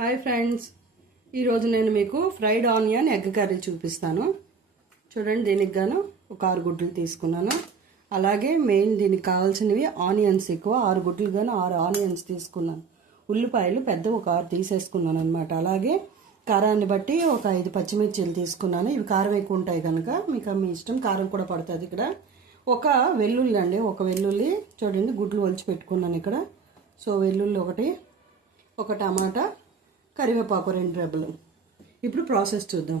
Hi friends, ఈరోజు నేను మీకు ఫ్రైడ్ ఆనియన్ ఎగ్ కర్రీ చూపిస్తాను. చూడండి, దీనికి గాను ఒక 6 గుడ్లు తీసుకున్నాను. అలాగే మెయిన్ దీనికి కావాల్సినవి ఆనియన్స్ ఎక్కువ 6 గుడ్లు గాను 6 ఆనియన్స్ తీసుకున్నాను. ఉల్లిపాయలు పెద్ద ఒక 6 తీసేసుకున్నాను అనమాట. అలాగే కారాన్ని బట్టి ఒక 5 పచ్చిమిర్చీలు తీసుకున్నాను. ఇవి కారం ఎక్కువ ఉంటాయి కనుక మీకు మీ ఇష్టం, కారం కూడా పడుతుంది. ఇక్కడ ఒక వెల్లుల్లి అండి, ఒక వెల్లుల్లి చూడండి గుడ్లు ఒలిచి పెట్టుకున్నాను ఇక్కడ. సో వెల్లుల్లి ఒకటి, ఒక టమాటా, కరివేపాకు 2 రెబ్బలు. ఇప్పుడు ప్రాసెస్ చూద్దాం.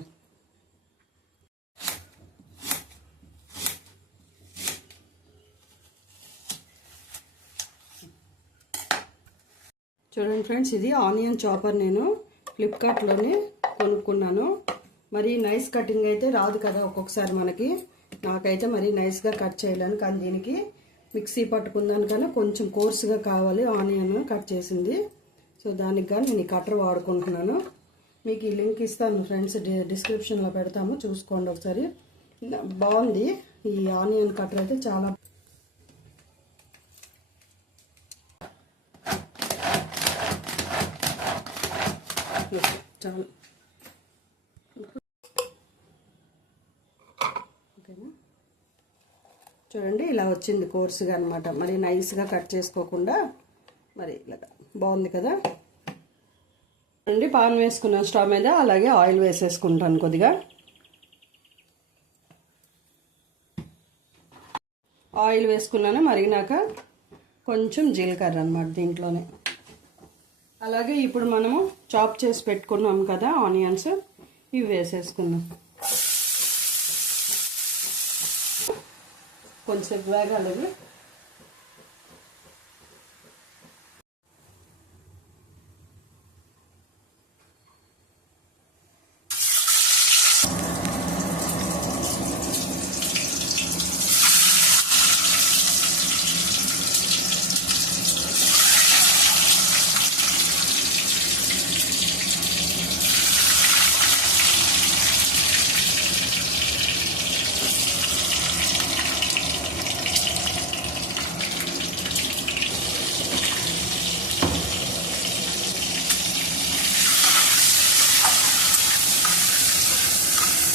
చూడండి ఫ్రెండ్స్, ఇది ఆనియన్ చాపర్ నేను ఫ్లిప్కార్ట్లోనే కొనుక్కున్నాను. మరి నైస్ కటింగ్ అయితే రాదు కదా ఒక్కొక్కసారి మనకి. నాకైతే మరి నైస్గా కట్ చేయలేను, కానీ దీనికి మిక్సీ పట్టుకుందానికన్నా కొంచెం కోర్సుగా కావాలి ఆనియన్ కట్ చేసింది. సో దానికి కానీ నేను ఈ కట్టర్ వాడుకుంటున్నాను. మీకు ఈ లింక్ ఇస్తాను ఫ్రెండ్స్, డిస్క్రిప్షన్లో పెడతాము, చూసుకోండి ఒకసారి. బాగుంది ఈ ఆనియన్ కట్టర్ అయితే, చాలా చాలు. ఓకేనా, చూడండి ఇలా వచ్చింది కోర్సుగా అనమాట. మరి నైస్గా కట్ చేసుకోకుండా మరి ఇలాగా బాగుంది కదా. అండి, పాన్ వేసుకున్నాను స్టవ్ మీద. అలాగే ఆయిల్ వేసేసుకుంటాను కొద్దిగా. ఆయిల్ వేసుకున్నాను, మరిగినాక కొంచెం జీలకర్ర అనమాట దీంట్లోనే. అలాగే ఇప్పుడు మనము చాప్ చేసి పెట్టుకున్నాం కదా ఆనియన్స్, ఇవి వేసేసుకున్నాం. కొంచెం వేగాలి.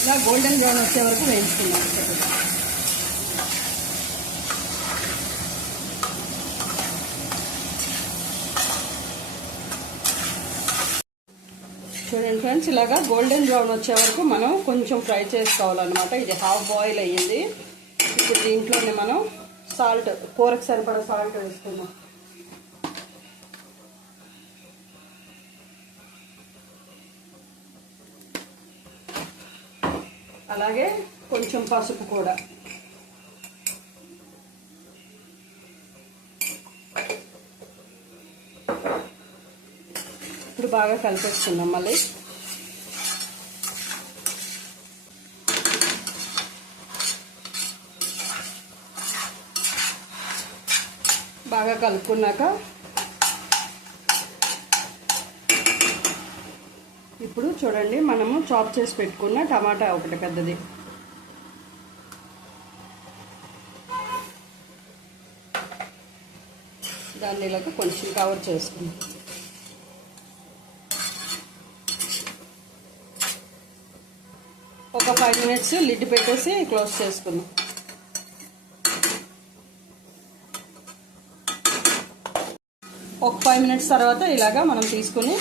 ఇలా గోల్డెన్ బ్రౌన్ వచ్చే వరకు వేయించుకున్నాను. చూడండి ఫ్రెండ్స్, ఇలాగా గోల్డెన్ బ్రౌన్ వచ్చే వరకు మనం కొంచెం ఫ్రై చేసుకోవాలన్నమాట. ఇది హాఫ్ బాయిల్ అయ్యింది. ఇప్పుడు దీంట్లోనే మనం సాల్ట్, కూరకు సరిపడా సాల్ట్ వేసుకుందాం. అలాగే కొంచెం పసుపు కూడా. ఇప్పుడు బాగా కలిపేసుకుందాం. మళ్ళీ బాగా కలుపుకున్నాక ఇప్పుడు చూడండి, మనము చాప్ చేసి పెట్టుకున్న టమాటా ఒకటి పెద్దది, దాన్ని ఇలాగ కొంచెం కవర్ చేసుకుందాం. ఒక 5 మినిట్స్ లిడ్ పెట్టేసి క్లోజ్ చేసుకుందాం. ఒక 5 మినిట్స్ తర్వాత ఇలాగా మనం తీసుకుని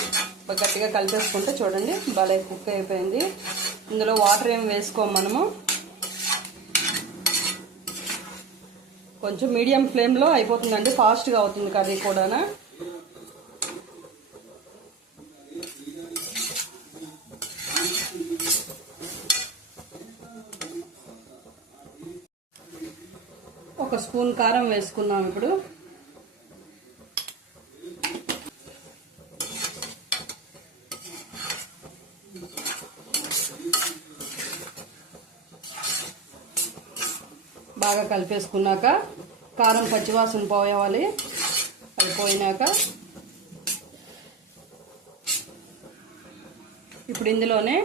గట్టిగా కలిపేసుకుంటే చూడండి భలే కుక్ అయిపోయింది. ఇందులో వాటర్ ఏం వేసుకోము మనము. కొంచెం మీడియం ఫ్లేమ్లో అయిపోతుందండి, ఫాస్ట్గా అవుతుంది కర్రీ కూడా. ఒక స్పూన్ కారం వేసుకున్నాం. ఇప్పుడు బాగా కలిపేసుకున్నాక కారం పచ్చివాసన పోవాలి. అది పోయినాక ఇప్పుడు ఇందులోనే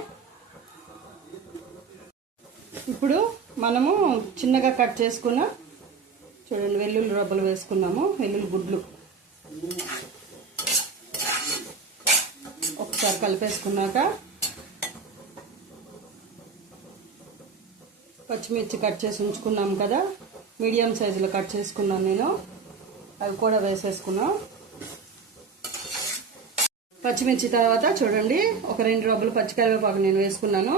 ఇప్పుడు మనము చిన్నగా కట్ చేసుకున్న చూడండి వెల్లుల్లి రబ్బలు వేసుకున్నాము, వెల్లుల్లి గుడ్లు. ఒక కలిపేసుకున్నాక పచ్చిమిర్చి కట్ చేసి ఉంచుకున్నాం కదా, మీడియం సైజులో కట్ చేసుకున్నాను నేను, అవి కూడా వేసేసుకున్నాం. పచ్చిమిర్చి తర్వాత చూడండి ఒక 2 రబ్బలు పచ్చికరివేపాకు నేను వేసుకున్నాను.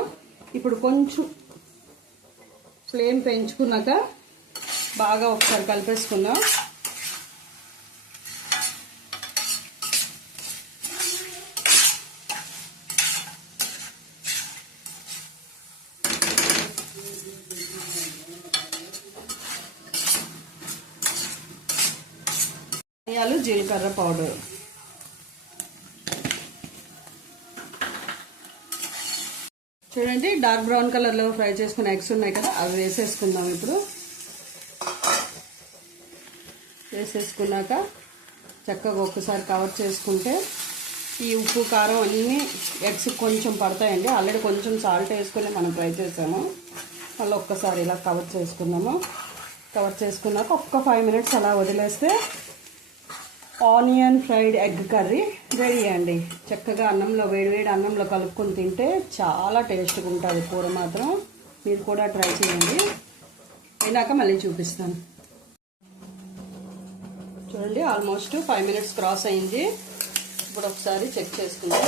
ఇప్పుడు కొంచెం ఫ్లేమ్ పెంచుకున్నాక బాగా ఒకసారి కలిపేసుకున్నాం. ధనియాలు, జీలకర్ర పౌడర్, చూడండి డార్క్ బ్రౌన్ కలర్లో ఫ్రై చేసుకున్న ఎగ్స్ ఉన్నాయి కదా, అవి వేసేసుకుందాం. ఇప్పుడు వేసేసుకున్నాక చక్కగా ఒక్కసారి కవర్ చేసుకుంటే ఈ ఉప్పు కారం అన్నీ ఎగ్స్ కొంచెం పడతాయండి. ఆల్రెడీ కొంచెం సాల్ట్ వేసుకొని మనం ఫ్రై చేసాము. మళ్ళీ ఒక్కసారి ఇలా కవర్ చేసుకున్నాము. కవర్ చేసుకున్నాక ఒక్క 5 మినిట్స్ అలా వదిలేస్తే onion fried egg curry ready అండి. చక్కగా అన్నంలో వేడివేడి అన్నంలో కలుపుకొని తింటే చాలా టేస్ట్గా ఉంటుంది కూర మాత్రం. మీరు కూడా ట్రై చేయండి. అయినాక మళ్ళీ చూపిస్తాను. చూడండి ఆల్మోస్ట్ 5 మినిట్స్ క్రాస్ అయింది. ఇప్పుడు ఒకసారి చెక్ చేసుకుందాం.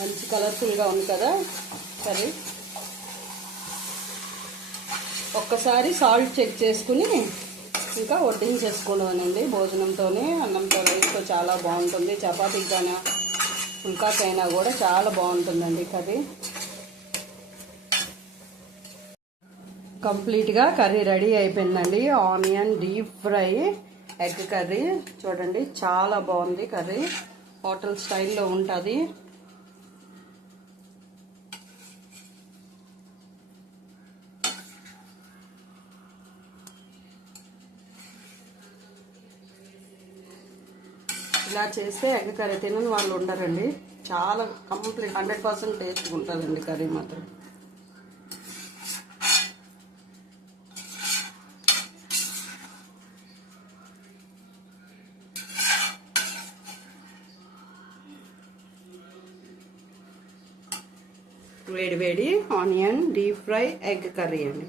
మంచి కలర్ఫుల్గా ఉంది కదా కర్రీ. ఒక్కసారి సాల్ట్ చెక్ చేసుకుని ఇంకా వడ్డించేసుకోవడమేనండి. భోజనంతోనే అన్నంతో రైస్తో చాలా బాగుంటుంది. చపాతీకైనా పుల్కాకైనా కూడా చాలా బాగుంటుందండి కర్రీ. కంప్లీట్గా కర్రీ రెడీ అయిపోయిందండి. Onion deep fry egg curry చూడండి చాలా బాగుంది కర్రీ. హోటల్ స్టైల్లో ఉంటుంది. ఇలా చేస్తే ఎగ్ కర్రీ తినని వాళ్ళు ఉండరండి. చాలా కంప్లీట్ 100% టేస్ట్గా ఉంటుందండి కర్రీ మాత్రం. వేడి వేడి onion deep fry egg curry అండి.